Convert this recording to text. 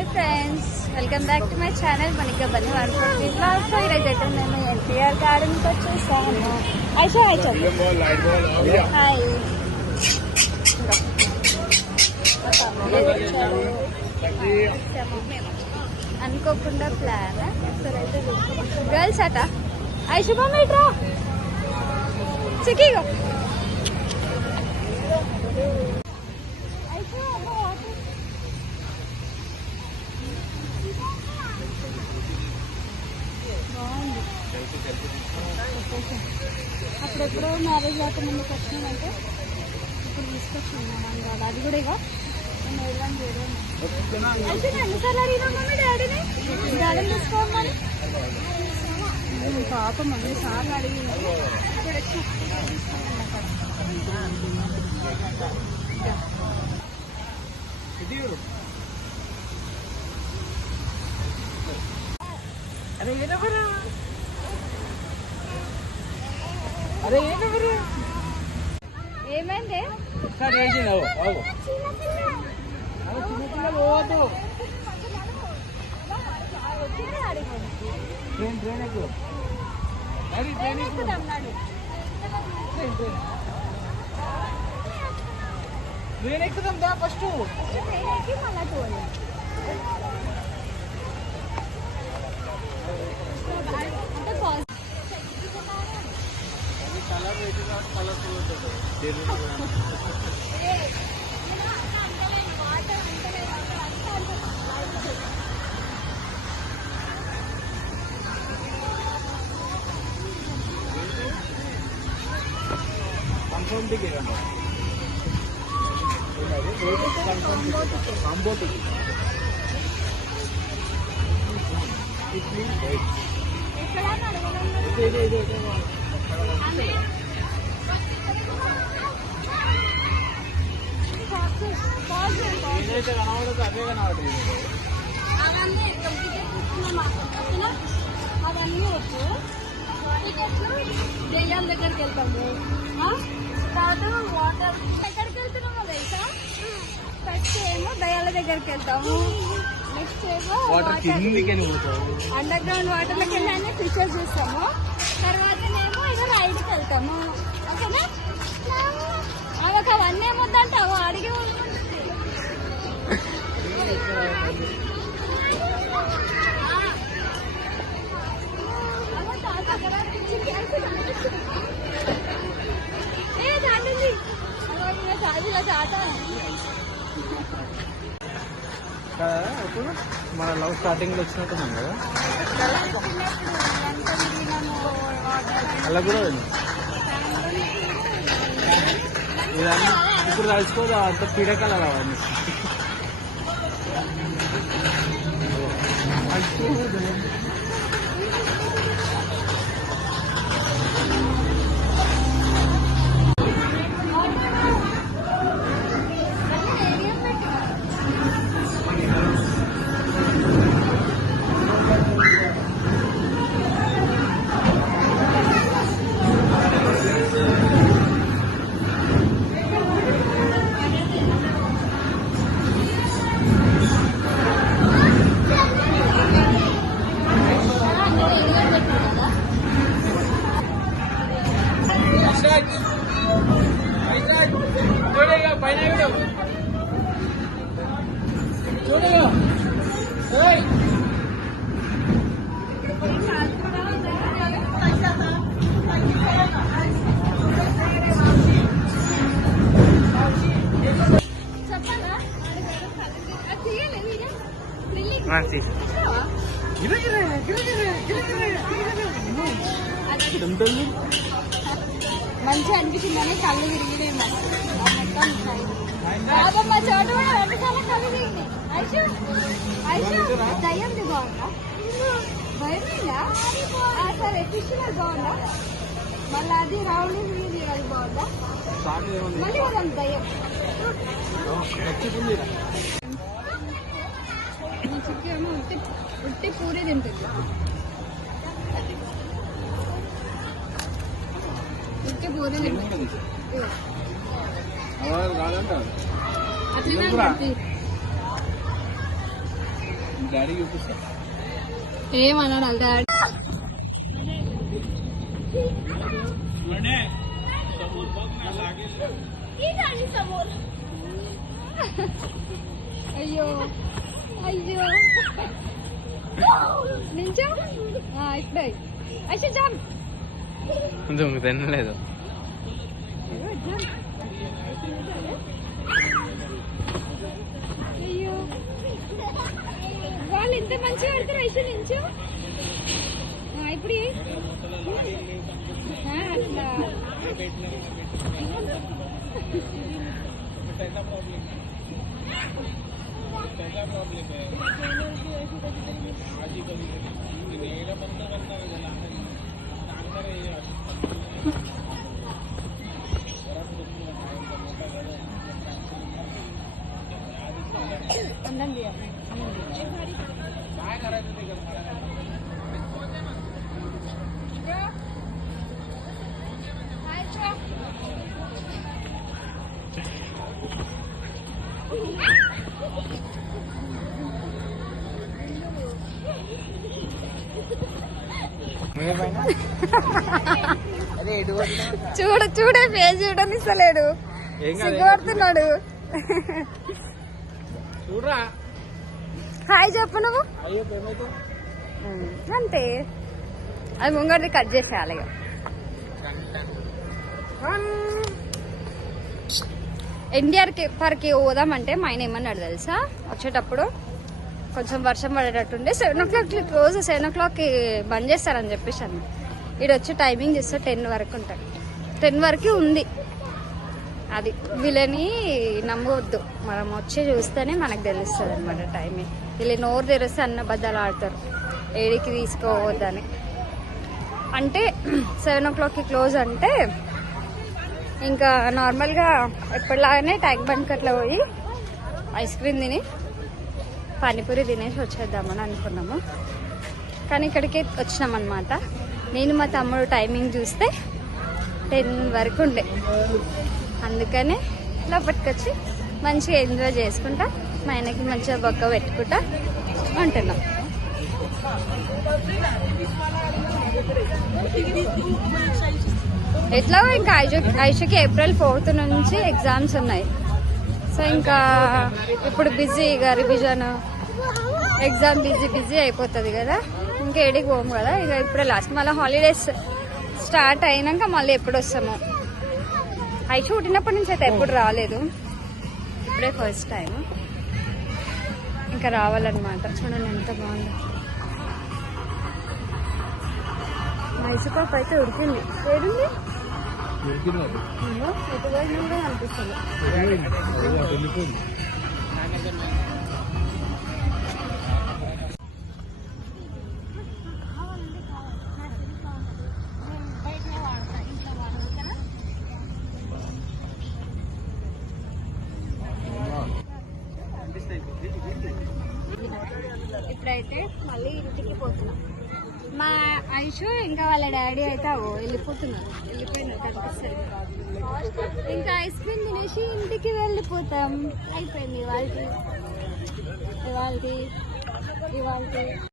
Hi friends, welcome back to my channel Manika Bunny 140 vlogs. ఈరోజు అయితే మేము ఎన్టీఆర్ గార్డెన్కి వచ్చేసాము. ఐషా హాయ్ చెప్పు. హాయ్. అనుకోకుండా ప్లాన్ అయితే గర్ల్స్ అట. ఐషుభా మీట్రా చికీగో అప్పుడెప్పుడో మ్యారేజ్ కాకముందు వచ్చినామంటే ఇప్పుడు తీసుకొచ్చాను మనం. అది కూడా ఇక నేను వెళ్ళాను చేయడం అయితే ఎన్నిసార్లు అడిగినా మమ్మీ డాడీని గార్డెన్ తీసుకోమని. పాపం మమ్మీ సార్లు అడిగింది. ఇప్పుడు వచ్చి అరే ఏనవరా అరే ఏనవరా ఏమైంది? ఒకసారి వేసినావు బాబు. అరే చిన్నపిల్లలు పోవద్దు. ట్రైన్ ఎక్కువ ట్రైన్ ఎక్కుదాం దా ఫస్ట్. కలర్ వేసి కలర్ఫుల్ ఉంటుంది. కన్ఫర్మ్ టికెట్ అంట. కాంబో టికెట్ ఇడ్లీ ఏదైతే కనబడదు అదే కనబడుతుంది. అవన్నీ వచ్చు. టికెట్లు దెయ్యాల దగ్గరికి వెళ్తాము. తర్వాత వాటర్ ఎక్కడికి వెళ్తున్నామో తెలుసా? ఫస్ట్ ఏమో దయ్యాల దగ్గరికి వెళ్తాము. నెక్స్ట్ ఏమో అండర్ గ్రౌండ్ వాటర్లోకి వెళ్ళి అన్ని ఫిషెస్ చూస్తాము. తర్వాతనేమో ఇక రైడ్కి వెళ్తాము. ఓకేనా? అవకి అవన్నీ ఏమొద్దంటావు అడిగి ఇప్పుడు మన లవ్ స్టార్టింగ్ లో వచ్చినట్టున్నాం కదా. అలా కూడా ఇదన్నీ ఇప్పుడు రాసుకోదు అంత పీడకల రావాలి. మంచిగా అనిపించిందని కళ్ళు తిరిగినాయి. మొత్తం మా చోటు కూడా వెనకాల కళ్ళు తిరిగినాయి. ఐషు ఐషు దయ్యంది బాగుందా? భయమైందా? సరే ఫిష్ బాగుందా? మళ్ళీ అది రౌండ్ తిరిగి అది బాగుందా? మళ్ళీ అదంత దయ్యం. మా చిక్కి ఏమో ఉట్టి పూరి తింటుంది. ఉట్టి పూరి తింటుంది. అట్లనే డాడీ చూపిస్తా. ఏమన్నాడు వాళ్ళ డాడీ? అయ్యో అయ్యో నించో ఇప్పుడే అయితే జామ్ తినలేదు. అయ్యో వాళ్ళు ఎంత మంచిగా ఆడతారు. అయితే నించో ఇప్పుడు అట్లా ఉండండి. చూడు చూడే ఫేస్ చూడనిస్తలేడు, సిగ్గుపడుతున్నాడు. చూడరా హాయ్ చెప్పు నువ్వు. అంతే, అది ముంగడిది కట్ చేసేయాలి. ఇక ఎన్టీఆర్కి పర్కి పోదామంటే మా ఆయన ఏమన్నాడు తెలుసా, వచ్చేటప్పుడు కొంచెం వర్షం పడేటట్టుండే 7 o'clock క్లోజ్, 7 o'clock బంద్ చేస్తారని చెప్పేసి అన్న. ఇక్కడ వచ్చి టైమింగ్ చూస్తే 10 వరకు ఉంటుంది. 10 వరకు ఉంది. అది వీళ్ళని నమ్మవద్దు, మనం వచ్చి చూస్తేనే మనకు తెలుస్తుంది అనమాట టైమింగ్. వీళ్ళు నోరు తెరిస్తే అన్న బద్దలు ఆడతారు, ఏడికి తీసుకోవద్దని. అంటే 7 o'clock క్లోజ్ అంటే ఇంకా నార్మల్గా ఎప్పటిలాగానే ట్యాంక్ బండ్కి అట్లా పోయి ఐస్ క్రీమ్ తిని పానీపూరి తినేసి వచ్చేద్దామని అనుకున్నాము. కానీ ఇక్కడికి వచ్చినాం అనమాట. నేను మా తమ్ముడు టైమింగ్ చూస్తే 10 వరకు ఉండే, అందుకనే లోపలికి వచ్చి మంచిగా ఎంజాయ్ చేసుకుంటా మా ఆయనకి మంచిగా బొక్క పెట్టుకుంటా ఉంటున్నాం. ఎట్లా ఇంకా ఐషుకి April 4th నుంచి ఎగ్జామ్స్ ఉన్నాయి. సో ఇంకా ఇప్పుడు బిజీగా రివిజన్ ఎగ్జామ్ బిజీ అయిపోతుంది కదా, ఇంకా ఏడికి పోము కదా. ఇక ఇప్పుడే లాస్ట్, మళ్ళీ హాలిడేస్ స్టార్ట్ అయినాక మళ్ళీ ఎప్పుడు వస్తాము. ఐషు పుట్టినప్పటి నుంచి అయితే ఎప్పుడు రాలేదు, ఇప్పుడే ఫస్ట్ టైం. ఇంకా రావాలన్నమాట. చూడండి ఎంత బాగుంది. మైసూర్ పాప అయితే ఉడికింది. ఏడుంది ఎటువైనా కూడా అనిపిస్తుంది. ఇప్పుడైతే మళ్ళీ ఇంటికి పోతున్నాం. మా ఐషు ఇంకా వాళ్ళ డాడీ అయితే వెళ్ళిపోతున్నారు, వెళ్ళిపోయినట్టు అనిపిస్తుంది. ఇంకా ఐస్ క్రీమ్ తినేసి ఇంటికి వెళ్ళిపోతాం. అయిపోయింది ఇవాళ.